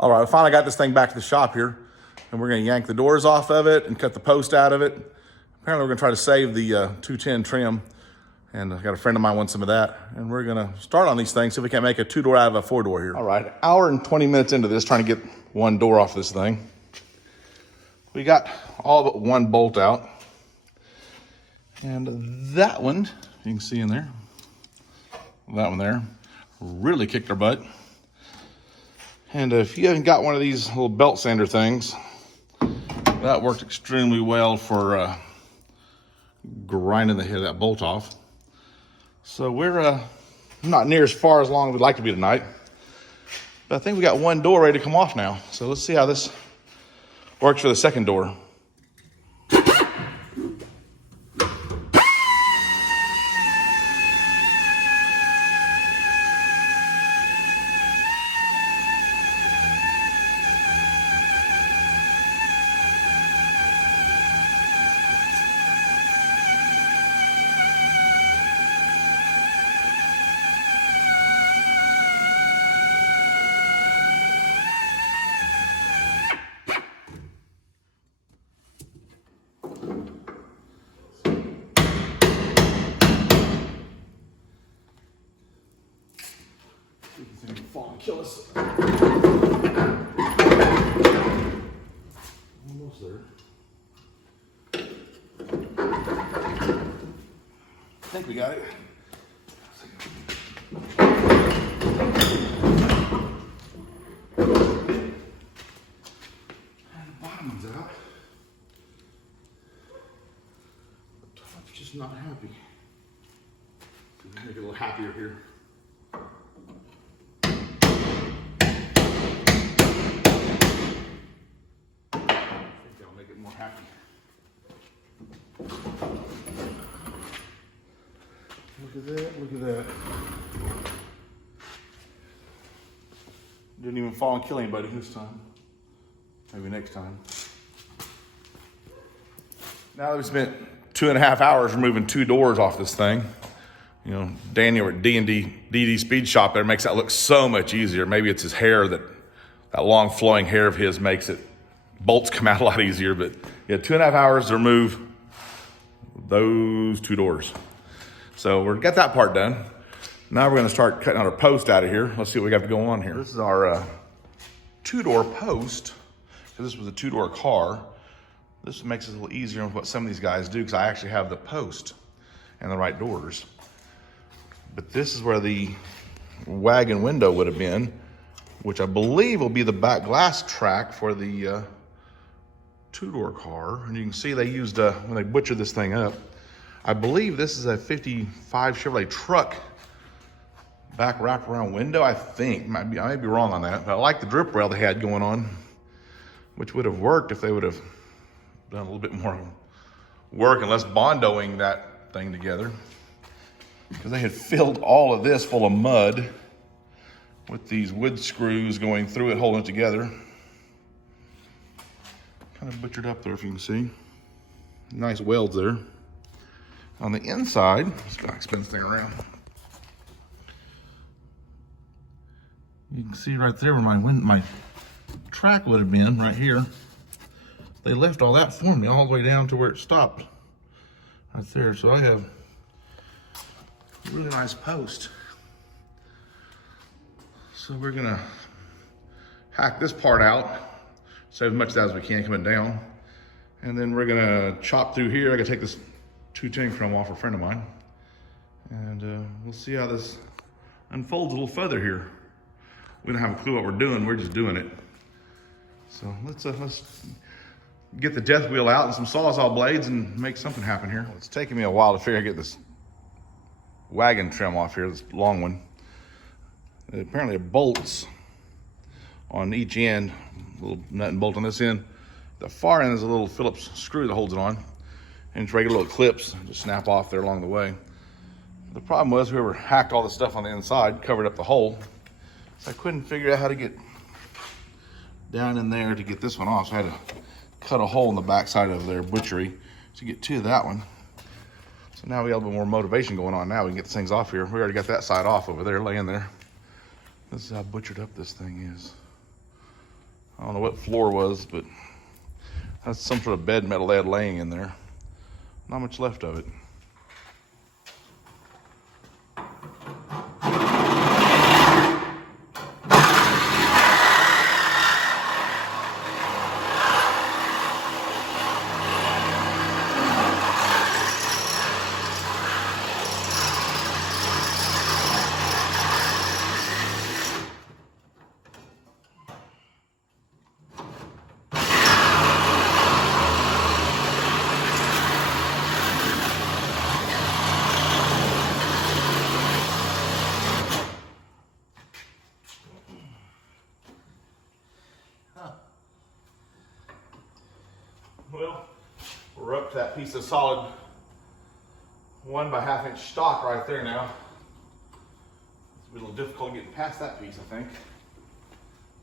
All right, I finally got this thing back to the shop here, and we're gonna yank the doors off of it and cut the post out of it. Apparently we're gonna try to save the 210 trim, and I got a friend of mine wants some of that, and we're gonna start on these things, see if we can't make a 2-door out of a 4-door here. All right, an hour and 20 minutes into this, trying to get one door off this thing. We got all but one bolt out, and that one, you can see in there, that one there, really kicked our butt. And if you haven't got one of these little belt sander things, that worked extremely well for grinding the head of that bolt off. So we're not near as far as long as we'd like to be tonight, but I think we got one door ready to come off now. So let's see how this works for the second door. Fall and kill us. Almost there. I think we got it. And the bottom one's out. The top's just not happy. Make it a little happier here. Make it more happy. Look at that, look at that. Didn't even fall and kill anybody this time. Maybe next time. Now that we spent 2.5 hours removing 2 doors off this thing, you know, Danny over at D&D Speed Shop there makes that look so much easier. Maybe it's his hair, that long flowing hair of his makes it, bolts come out a lot easier, but yeah, 2.5 hours to remove those 2 doors. So we've got that part done. Now we're gonna start cutting out our post out of here. Let's see what we got to go on here. This is our 2-door post, because this was a 2-door car. This makes it a little easier on what some of these guys do, because I actually have the post and the right doors. But this is where the wagon window would have been, which I believe will be the back glass track for the 2-door car. And you can see they used, when they butchered this thing up, I believe this is a 55 Chevrolet truck back wraparound window, I think. I may be wrong on that, but I like the drip rail they had going on, which would have worked if they would have done a little bit more work and less bondoing that thing together, because they had filled all of this full of mud with these wood screws going through it, holding it together. Kind of butchered up there, if you can see. Nice welds there. On the inside, let's go spin this thing around. You can see right there where my track would have been, right here. They left all that for me all the way down to where it stopped. Right there, so I have a really nice post. So we're gonna hack this part out, save as much of that as we can coming down. And then we're gonna chop through here. I gotta take this 210 chrome off a friend of mine. And we'll see how this unfolds a little further here. We don't have a clue what we're doing, we're just doing it. So let's get the death wheel out and some Sawzall blades and make something happen here. It's taking me a while to figure out, get this wagon trim off here, this long one. Apparently it bolts on each end, a little nut and bolt on this end. The far end is a little Phillips screw that holds it on, and it's regular little clips just snap off there along the way. The problem was whoever hacked all the stuff on the inside covered up the hole, so I couldn't figure out how to get down in there to get this one off. So I had to cut a hole in the backside of their butchery to get to that one. So now we have a little more motivation going on now. We can get these things off here. We already got that side off over there, laying there. This is how butchered up this thing is. I don't know what floor was, but that's some sort of bed metal they had laying in there. Not much left of it. Well, we're up to that piece of solid 1 by 1/2 inch stock right there now. It's a little difficult getting past that piece, I think.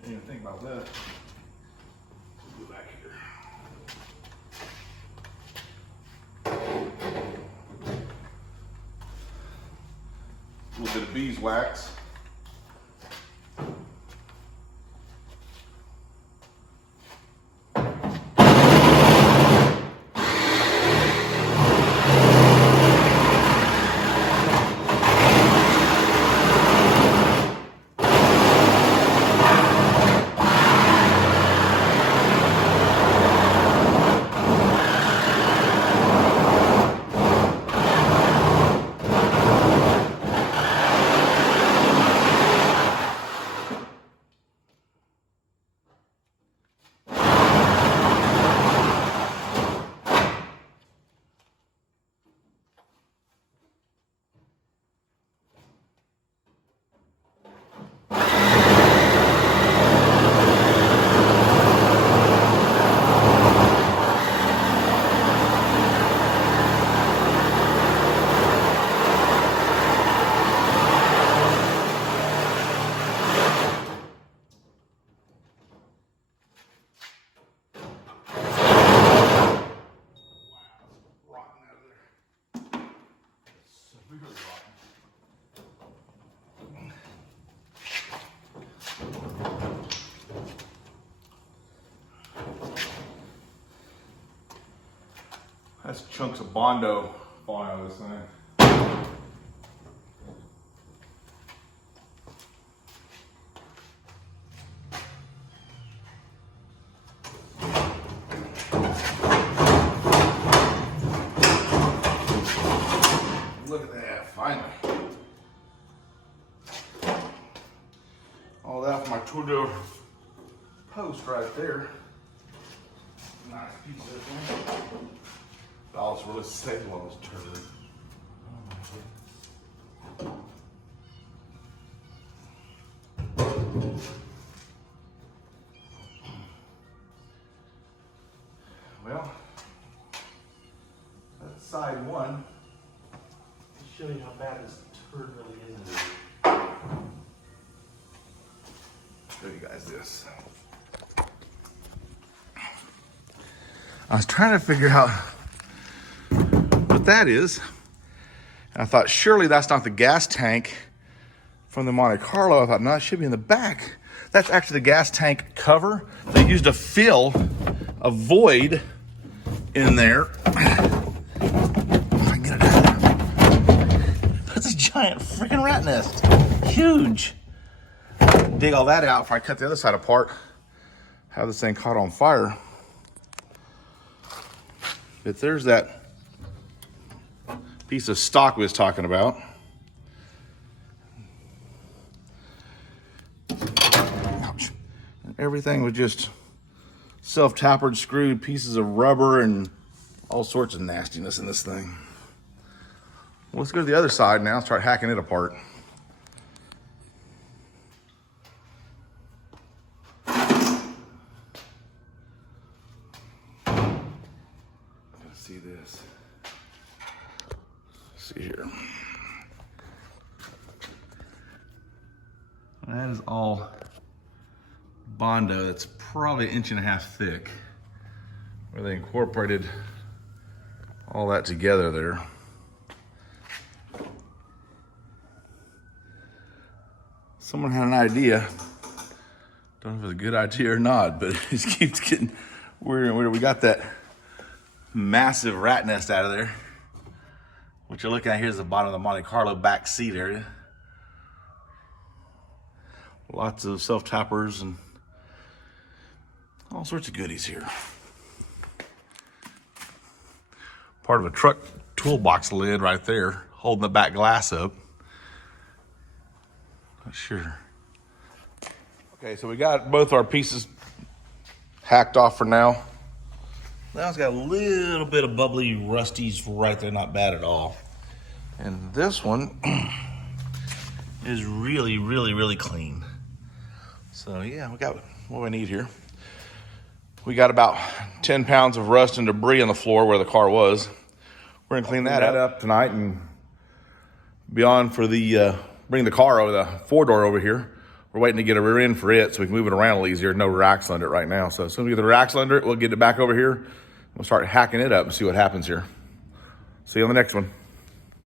Didn't even think about that. Let's go back here. A little bit of beeswax. That's chunks of Bondo falling out of this thing. Look at that, finally. All that for my two-door post right there. Nice piece of this one. I was really stable on this turd. Well, that's side one. To show you how bad this turd really is. Show you guys this. I was trying to figure out what that is. And I thought, surely that's not the gas tank from the Monte Carlo. I thought, no, it should be in the back. That's actually the gas tank cover. They used to fill a void in there. If I can get it out. That's a giant freaking rat nest. Huge. Dig all that out before I cut the other side apart. Have this thing caught on fire. But there's that piece of stock we was talking about. Ouch. And everything was just self-tapered, screwed pieces of rubber and all sorts of nastiness in this thing. Well, let's go to the other side now and start hacking it apart. See this. See here. That is all Bondo. That's probably 1.5 inches thick, where they incorporated all that together there. Someone had an idea Don't know if it's a good idea or not, but it just keeps getting weirder and weirder. We got that massive rat nest out of there. What you're looking at here is the bottom of the Monte Carlo back seat area. Lots of self-tappers and all sorts of goodies here. Part of a truck toolbox lid right there, holding the back glass up. Not sure. Okay, so we got both our pieces hacked off for now. Now it's got a little bit of bubbly rusties right there, not bad at all. And this one is really, really, really clean. So yeah, we got what we need here. We got about 10 pounds of rust and debris on the floor where the car was. We're gonna clean that up tonight and be on for the, bring the car over, the 4-door over here. We're waiting to get a rear end for it so we can move it around a little easier. No rear axle under it right now. So as soon as we get the rear axle under it, we'll get it back over here. We'll start hacking it up and see what happens here. See you on the next one.